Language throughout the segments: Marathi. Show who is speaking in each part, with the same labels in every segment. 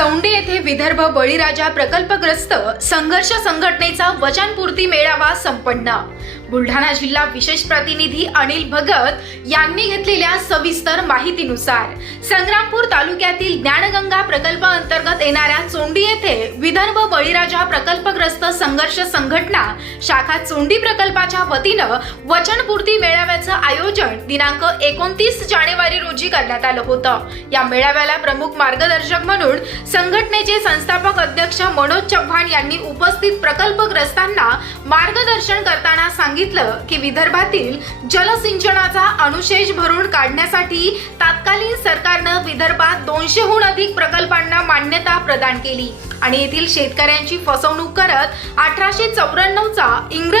Speaker 1: चौंडे येथे विदर्भ बळीराजा प्रकल्पग्रस्त संघर्ष संघटनेचा वचनपूर्ती मेळावा संपन्न. बुलढाणा जिल्हा विशेष प्रतिनिधी अनिल भगत यांनी घेतलेल्या सविस्तर माहितीनुसार संग्रामपूर तालुक्यातील ज्ञानगंगा प्रकल्प अंतर्गत येणाऱ्या चोंडी येथे विदर्भ बळीराजा प्रकल्पग्रस्त संघर्ष संघटना शाखा चोंडी प्रकल्पाच्या वतीनं वचनपूर्ती मेळाव्याचं आयोजन दिनांक एकोणतीस जानेवारी रोजी करण्यात आलं होतं. या मेळाव्याला प्रमुख मार्गदर्शक म्हणून संघटनेचे संस्थापक अध्यक्ष मनोज चव्हाण यांनी उपस्थित प्रकल्पग्रस्तांना मार्गदर्शन करताना सांगितलं की विदर्भातील जलसिंचनाचा अनुशेष भरून काढण्यासाठी तत्कालीन सरकारनं विदर्भात दोनशेहून अधिक प्रकल्पांना मान्यता प्रदान केली. आणि येथील शेतकऱ्यांची फसवणूक करत अठराशे चौऱ्याण्णवचा इंग्रज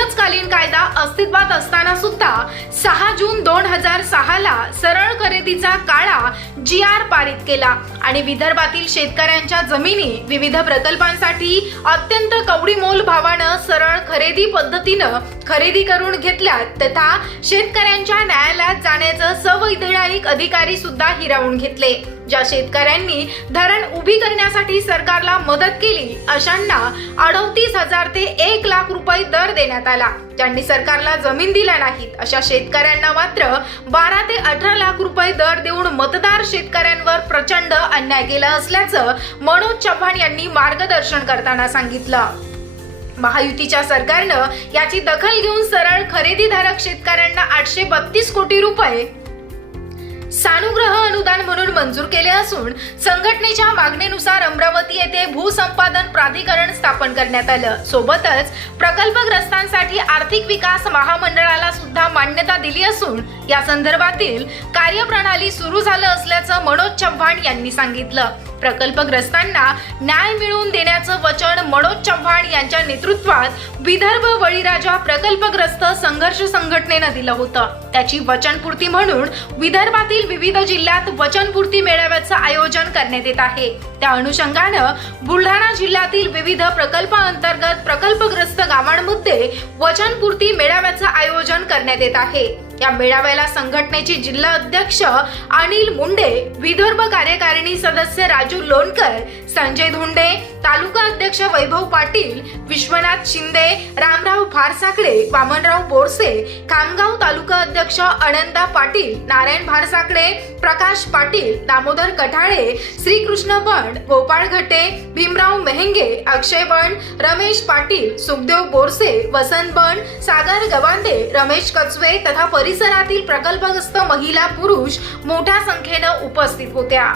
Speaker 1: अस्तित्वात असताना सुद्धा सहा जून दोन हजार सहाला सरळ खरेदीचा काळा जी आर पारित केला. आणि विदर्भातील शेतकऱ्यांच्या जमिनी विविध प्रकल्पांसाठी अत्यंत कवडीमोल भावानं सरळ खरेदी पद्धतीनं खरेदी करून घेतल्यात तथा शेतकऱ्यांच्या न्यायालयात जाण्याचं संवैधानिक अधिकारी सुद्धा हिरावून घेतले. ज्या शेतकऱ्यांनी धरण उभी करण्यासाठी सरकारला मदत केली अशांना अडतीस हजार ते लाख रुपये दर देण्यात आला. ज्यांनी सरकारला जमीन दिल्या नाहीत अशा शेतकऱ्यांना मात्र बारा ते अठरा लाख रुपये दर देऊन मतदार शेतकऱ्यांवर प्रचंड अन्याय केला असल्याचं मनोज चव्हाण यांनी मार्गदर्शन करताना सांगितलं. महायुतीच्या सरकारनं याची दखल घेऊन सरळ खरेदीधारक शेतकऱ्यांना आठशे बत्तीस कोटी रुपये सानुग्रह अनुदान म्हणून मंजूर केले असून संघटनेच्या मागणीनुसार अमरावती येथे भूसंपादन प्राधिकरण स्थापन करण्यात आलं. सोबतच प्रकल्पग्रस्तांसाठी आर्थिक विकास महामंडळाला सुद्धा मान्यता दिली असून या संदर्भातील कार्यप्रणाली सुरू झालं असल्याचं मनोज चव्हाण यांनी सांगितलं. प्रकल्पग्रस्तांना न्याय मिळवून देण्याचं वचन मनोज चव्हाण यांच्या नेतृत्वात विदर्भ बळीराजा प्रकल्पग्रस्त संघर्ष संघटनेनं दिलं होतं. त्याची वचनपूर्ती म्हणून विदर्भातील विविध जिल्ह्यात वचनपूर्ती मेळाव्याचं आयोजन करण्यात येत आहे. त्या अनुषंगानं बुलढाणा जिल्ह्यातील विविध प्रकल्पाअंतर्गत प्रकल्पग्रस्त गावांमध्ये वचनपूर्ती मेळाव्याचं आयोजन करण्यात येत आहे. या मेळाव्याला संघटनेचे जिल्हा अध्यक्ष अनिल मुंडे विदर्भ कार्यकारिणी सदस्य राजू लोणकर संजय धोंडे तालुका अध्यक्ष वैभव पाटील विश्वनाथ शिंदे रामराव भारसाकडे वामनराव बोरसे खामगाव तालुका अध्यक्ष अनंदा पाटील नारायण भारसाकडे प्रकाश पाटील दामोदर कठाळे श्रीकृष्ण बंड गोपाळ घटे भीमराव मेहंगे अक्षय बंड रमेश पाटील सुखदेव बोरसे वसंत बंड सागर गवांदे रमेश कचवे तथा परिसरातील प्रकल्पग्रस्त महिला पुरुष मोठ्या संख्येनं उपस्थित होत्या.